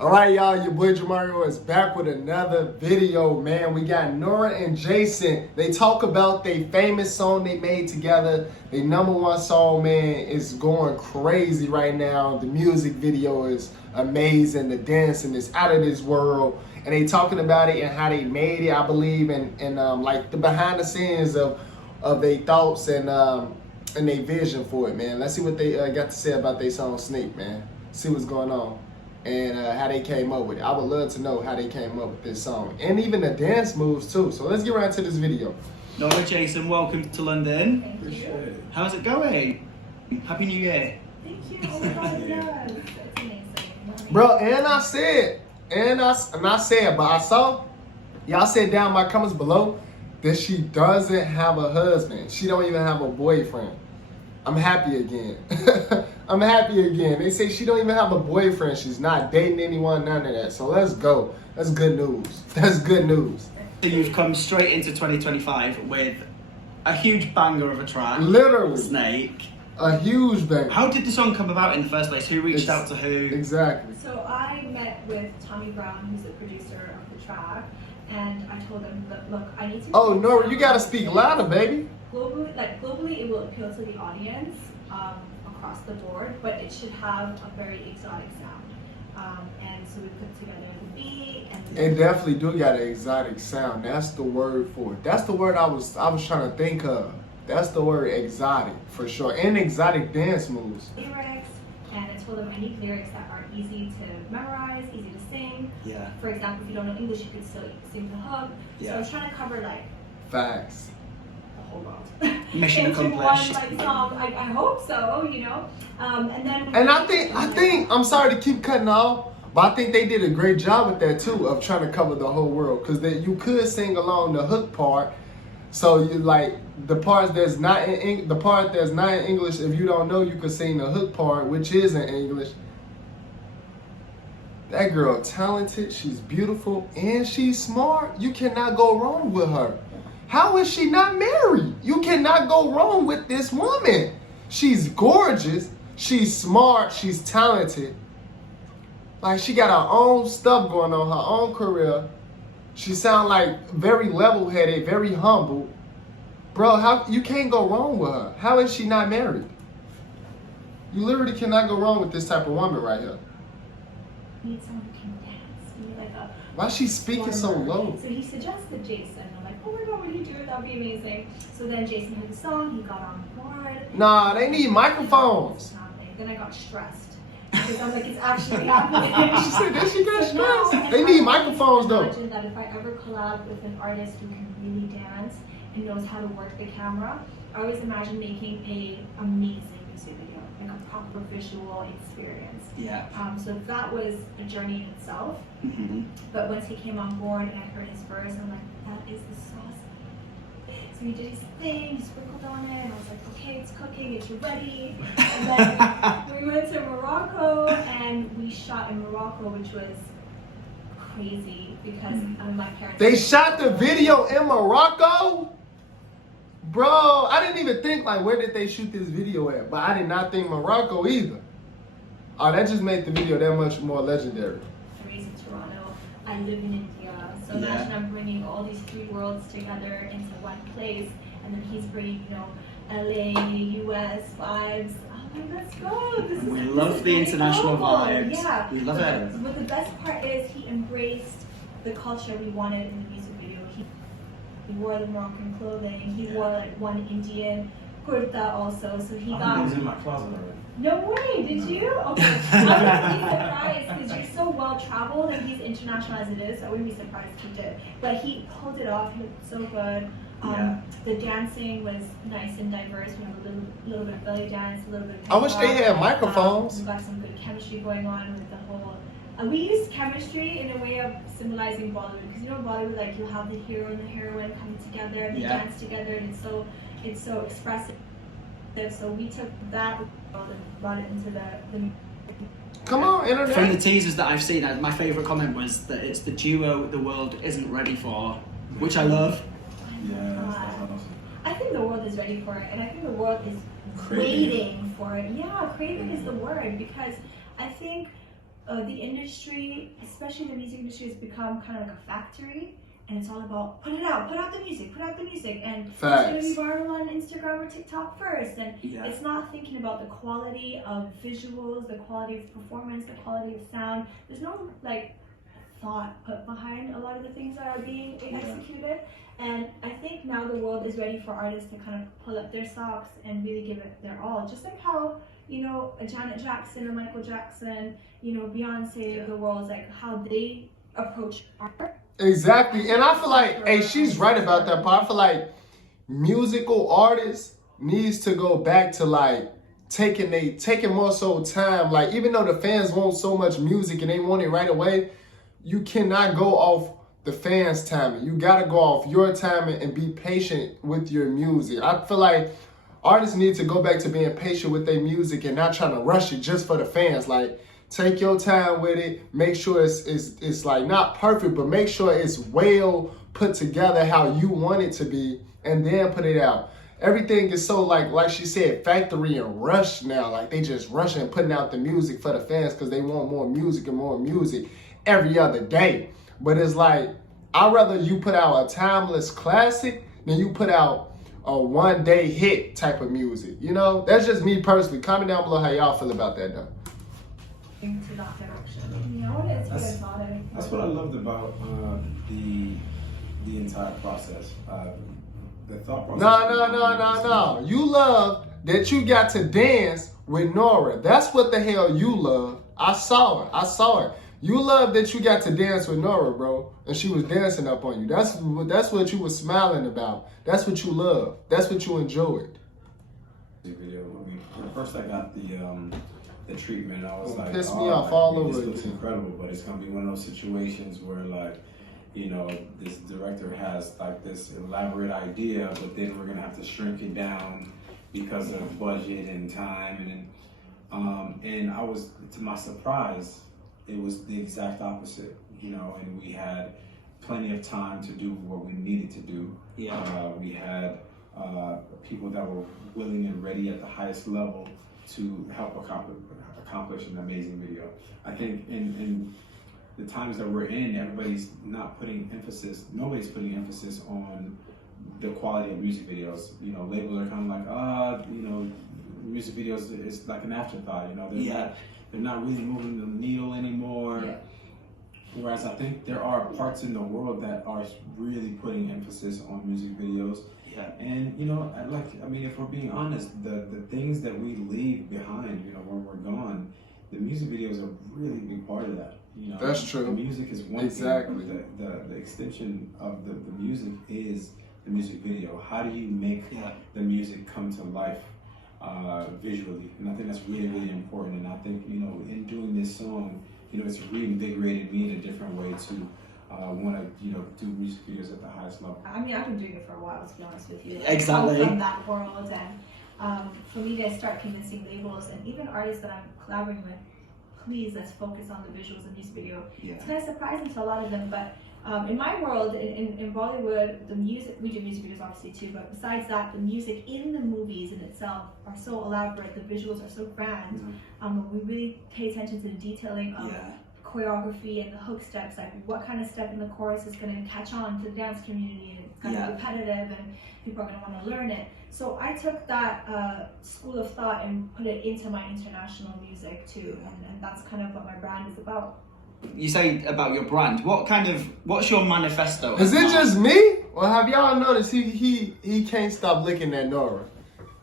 All right, y'all, your boy Jamario is back with another video, man. We got Nora and Jason. They talk about their famous song they made together. Their #1 song, man, is going crazy right now. The music video is amazing. The dancing is out of this world. And they talking about it and how they made it, I believe, and like the behind the scenes of their thoughts and their vision for it, man. Let's see what they got to say about their song Sneak, man. See what's going on. And how they came up with it. I would love to know how they came up with this song. And even the dance moves too. So let's get right to this video. Nora, Jason, welcome to London. Thank you. How's it going? Happy New Year. Thank you. Oh my God, yes. It's amazing. Bro, and I said, but I saw, y'all said down in my comments below that she doesn't have a husband. She don't even have a boyfriend. I'm happy again. I'm happy again. They say she don't even have a boyfriend. She's not dating anyone, none of that. So let's go. That's good news. That's good news. So you've come straight into 2025 with a huge banger of a track. Literally. Snake. A huge bang. How did the song come about in the first place? Who reached out to who? Exactly. So I met with Tommy Brown, who's the producer of the track, and I told him that, look, I need to... Oh, Nora, you gotta speak louder, baby. Globally, it will appeal to the audience across the board, but it should have a very exotic sound. And so we put together the beat and It definitely do got an exotic sound. That's the word for it. That's the word I was trying to think of. That's the word, exotic, for sure. And exotic dance moves. lyrics, and I told them I need lyrics that are easy to memorize, easy to sing. Yeah. For example, if you don't know English, you could still sing the hook. Yeah. So I was trying to cover like Facts. the whole world. Mission into accomplished. one like song. I hope so, you know. And then. And I think, I'm sorry to keep cutting off, but I think they did a great job with that too, of trying to cover the whole world. Because you could sing along the hook part. So you like the part that's not in English. If you don't know, you could sing the hook part, which is in English. That girl talented. She's beautiful and she's smart. You cannot go wrong with her. How is she not married? You cannot go wrong with this woman. She's gorgeous. She's smart. She's talented. Like she got her own stuff going on, her own career. She sound like very level-headed, very humble. Bro, how you can't go wrong with her. How is she not married? You literally cannot go wrong with this type of woman right here. Need someone who can dance. We need like a. Why is she speaking so low? So he suggested Jason. I'm like, oh my God, what do you do? That'd be amazing. So then Jason heard the song. He got on board. Nah, they need microphones. Then I got stressed. Because I'm like, it's actually happening. She said that she got So now, stressed. They need microphones though. Imagine that if I ever collab with an artist who can really dance and knows how to work the camera, I always imagine making an amazing music video, like a proper visual experience. Yeah. So that was a journey in itself. Mm-hmm. But once he came on board and I heard his verse, I'm like, that is the sauce. So he did his thing, he sprinkled on it, and I was like, okay, it's cooking, it's ready. And then we went to Morocco, and we shot in Morocco, which was crazy because my parents. They shot the video in Morocco? Bro, I didn't even think like where did they shoot this video at? But I did not think Morocco either. Oh, that just made the video that much more legendary. I raised in Toronto. I live in India. So imagine I'm bringing all these three worlds together into one place, and then he's bringing, you know, LA, US vibes. I'm like, let's go. We love the international vibes. Yeah. We love it. But the best part is he embraced the culture we wanted in the music video. He wore the Moroccan clothing. He wore like one Indian kurta also. So he got. He's in my closet already. No way, did you? Okay. I wouldn't be surprised because you're so well traveled and he's international as it is, so I wouldn't be surprised if he did. But he pulled it off, he looked so good. The dancing was nice and diverse. We have a little bit of belly dance, a little bit of I wish they had microphones. We got some good chemistry going on with the whole. We used chemistry in a way of symbolizing Bollywood because you know Bollywood, like you have the hero and the heroine coming together, they dance together, and it's so expressive. So we took that and brought it into the Come on, internet. From the teasers that I've seen, my favourite comment was that it's the duo the world isn't ready for, which I love. Yeah, that's awesome. I think the world is ready for it, and I think the world is Craving. waiting for it. Yeah, craving is the word because I think the industry, especially the music industry, has become kind of like a factory, and it's all about put out the music, and Facts. it's gonna be viral on Instagram or TikTok first, and Yeah. it's not thinking about the quality of visuals, the quality of performance, the quality of sound. There's no like thought put behind a lot of the things that are being executed, and I think now the world is ready for artists to kind of pull up their socks and really give it their all, just like how, you know, a Janet Jackson or Michael Jackson, you know, Beyonce of the world, like how they approach art. Exactly, and I feel like, hey, she's right about that part. I feel like musical artists needs to go back to like taking more so time. Like, even though the fans want so much music and they want it right away, you cannot go off the fans' timing. You gotta go off your timing and be patient with your music. I feel like artists need to go back to being patient with their music and not trying to rush it just for the fans. Like, take your time with it. Make sure it's like not perfect, but make sure it's well put together how you want it to be, and then put it out. Everything is so like she said, factory and rush now. Like, they just rushing and putting out the music for the fans because they want more music and more music every other day. But it's like, I'd rather you put out a timeless classic than you put out a one-day hit type of music. You know, that's just me personally. Comment down below how y'all feel about that though. Into that direction. You know, it's what I thought of. That's what I loved about the entire process. The thought process. No. You love that you got to dance with Nora. That's what the hell you love. I saw it. You love that you got to dance with Nora, bro, and she was dancing up on you. That's what you were smiling about. That's what you love. That's what you enjoyed. Video. I mean, first I got the treatment. I was like, pissed me off all over This looks again. incredible, but it's gonna be one of those situations where, like, you know, this director has like this elaborate idea, but then we're gonna have to shrink it down because of budget and time, and I was, to my surprise, it was the exact opposite, you know, and we had plenty of time to do what we needed to do. Yeah. We had people that were willing and ready at the highest level to help accomplish an amazing video. I think in the times that we're in, nobody's putting emphasis on the quality of music videos. You know, labels are kind of like, you know, music videos is like an afterthought. You know, they're not really moving the needle anymore. Yeah. Whereas I think there are parts in the world that are really putting emphasis on music videos. Yeah. And, you know, I mean, if we're being honest, the things that we leave behind, you know, when we're gone, the music videos are a really big part of that. You know, That's true. The music is one Exactly. thing. The extension of the music is the music video. How do you make the music come to life visually? And I think that's really, really important. And I think, you know, in doing this song, you know, it's reinvigorated me in a different way to want to, you know, do music videos at the highest level. I mean, I've been doing it for a while, to be honest with you. Exactly. I'm from that world, and for me to start convincing labels and even artists that I'm collaborating with, please, let's focus on the visuals of music video. Yeah. It's kind of surprising to a lot of them, but in my world, in Bollywood, the music, we do music videos obviously too, but besides that, the music in the movies in itself are so elaborate, the visuals are so grand. We really pay attention to the detailing of choreography and the hook steps, like what kind of step in the chorus is going to catch on to the dance community, and it's going to be repetitive and people are going to want to learn it. So I took that school of thought and put it into my international music too, and that's kind of what my brand is about. You say about your brand. What's your manifesto? Is it just me? Or have y'all noticed he can't stop looking at Nora?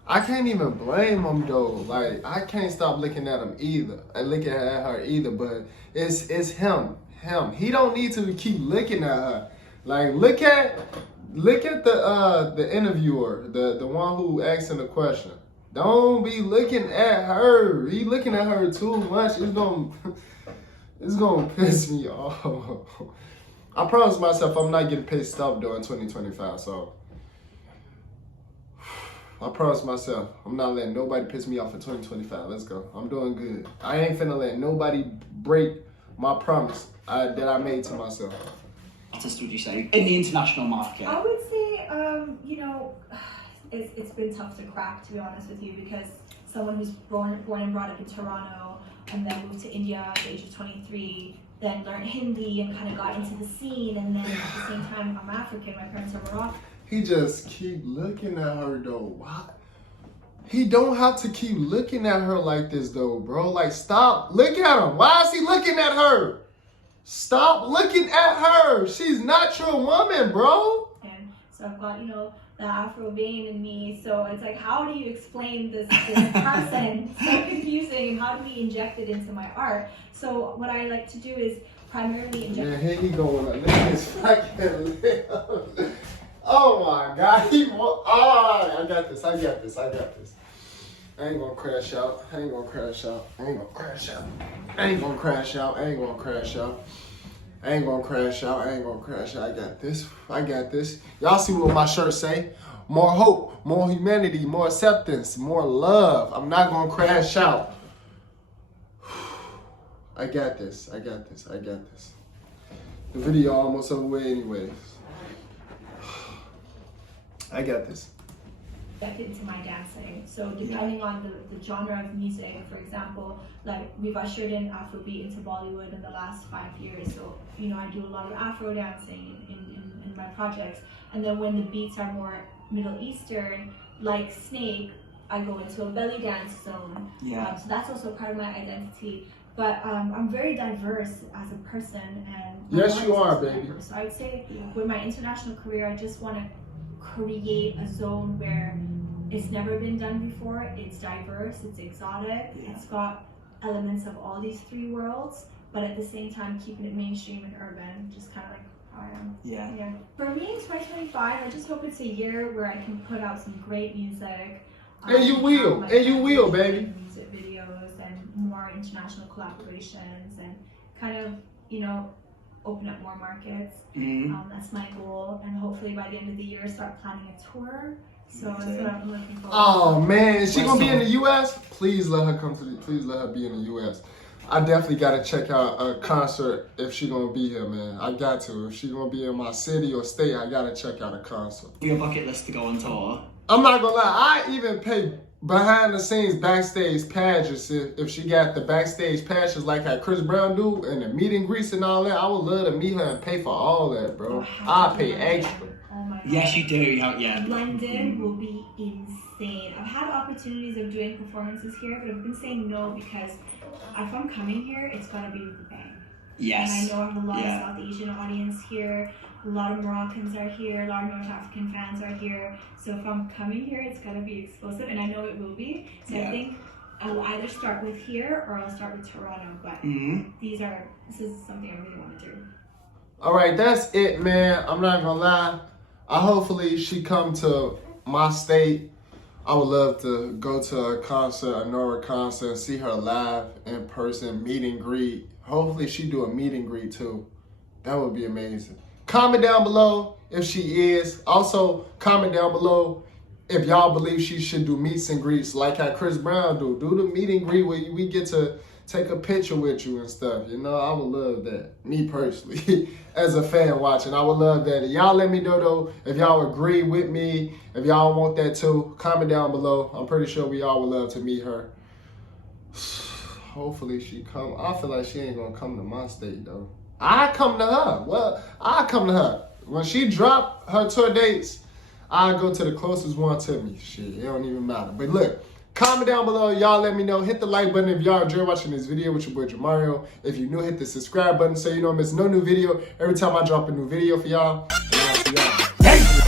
I can't even blame him though. Like, I can't stop looking at him either. And looking at her either, but it's him. He don't need to keep looking at her. Like, look at the interviewer, the one who asked him the question. Don't be looking at her. He looking at her too much. It's gonna piss me off. I promised myself I'm not getting pissed off during 2025, so I promised myself I'm not letting nobody piss me off in 2025. Let's go. I'm doing good. I ain't finna let nobody break my promise that I made to myself. Artist, would you say, in the international market? I would say, you know, it's been tough to crack, to be honest with you, because someone who's born and brought up in Toronto, and then moved to India at the age of 23. Then learned Hindi and kind of got into the scene. And then at the same time, I'm African. My parents are Moroccan. He just keep looking at her though. Why? He don't have to keep looking at her like this though, bro. Like, stop looking at him. Why is he looking at her? Stop looking at her. She's not your woman, bro. And so I've got, the Afro vein in me. So it's like, how do you explain this person? So confusing. And how do we inject it into my art? So what I like to do is primarily inject. Man, here he going. Look at his fucking lip. Oh my God. I got this. I ain't gonna crash out. I ain't gonna crash out. I ain't gonna crash out. I ain't gonna crash out. I ain't gonna crash out. I ain't gonna crash out. I ain't gonna crash out. I got this. I got this. Y'all see what my shirt say? More hope, more humanity, more acceptance, more love. I'm not gonna crash out. I got this. I got this. I got this. The video almost over with anyways. I got this. Into my dancing. So depending on the genre of music, for example, like we've ushered in Afrobeat into Bollywood in the last 5 years. So, I do a lot of Afro dancing in my projects. And then when the beats are more Middle Eastern, like Snake, I go into a belly dance zone. Yeah. So that's also part of my identity. But I'm very diverse as a person. And Yes, you are, baby. diverse. So I would say with my international career, I just want to create a zone where it's never been done before. It's diverse, it's exotic, it's got elements of all these three worlds, but at the same time keeping it mainstream and urban, just kind of like how I am. Yeah. For me, 2025, I just hope it's a year where I can put out some great music. And you will, baby. Music videos and more international collaborations and kind of, open up more markets. That's my goal, and hopefully by the end of the year start planning a tour. So that's what I'm looking for. Oh man, is she gonna be in the US? Please let her please let her be in the US. I definitely gotta check out a concert if she gonna be here, man. I got to. If she gonna be in my city or state, I gotta check out a concert. Your bucket list to go on tour. I'm not gonna lie, I even pay behind the scenes backstage passes if she got the backstage passes like how Chris Brown do and the meet and greets and all that. I would love to meet her and pay for all that, bro. I pay extra. Oh my God. Yes, you do. Yeah. London will be insane. I've had opportunities of doing performances here, but I've been saying no because if I'm coming here, it's gotta be with a bang. Yes. And I know I have a lot of South Asian audience here. A lot of Moroccans are here. A lot of North African fans are here. So if I'm coming here, it's gotta be explosive, and I know it will be. So I think I will either start with here or I'll start with Toronto. But this is something I really want to do. All right, that's it, man. I'm not gonna lie. Hopefully she come to my state. I would love to go to a concert, a Nora concert, see her live in person, meet and greet. Hopefully she do a meet and greet too. That would be amazing. Comment down below if she is. Also, comment down below if y'all believe she should do meets and greets like how Chris Brown do. Do the meet and greet where we get to take a picture with you and stuff. I would love that. Me personally, as a fan watching, I would love that. Y'all let me know though if y'all agree with me. If y'all want that too, comment down below. I'm pretty sure we all would love to meet her. Hopefully she come. I feel like she ain't gonna come to my state though. I come to her. Well, I come to her. When she drop her tour dates, I go to the closest one to me. Shit, it don't even matter. But look, comment down below. Y'all let me know. Hit the like button if y'all enjoy watching this video with your boy Jamario. If you're new, hit the subscribe button so you don't miss no new video every time I drop a new video for y'all. And I'll see y'all.